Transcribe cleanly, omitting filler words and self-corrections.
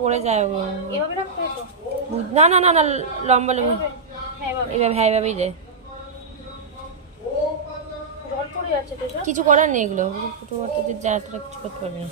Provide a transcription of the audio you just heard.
পড়ে যায় ওগুলো। এভাবে রাখতে হয় তো? না না না না, লম্বা লম্বা হ্যাঁ এভাবে। এইভাবে, হ্যাঁ এইভাবেই দে। জল পড়ে যাচ্ছে তো সব। কিছু করার নেই এগুলো, ছোটো বাচ্চাদের যা তোরা কিছু করতে পারবি না।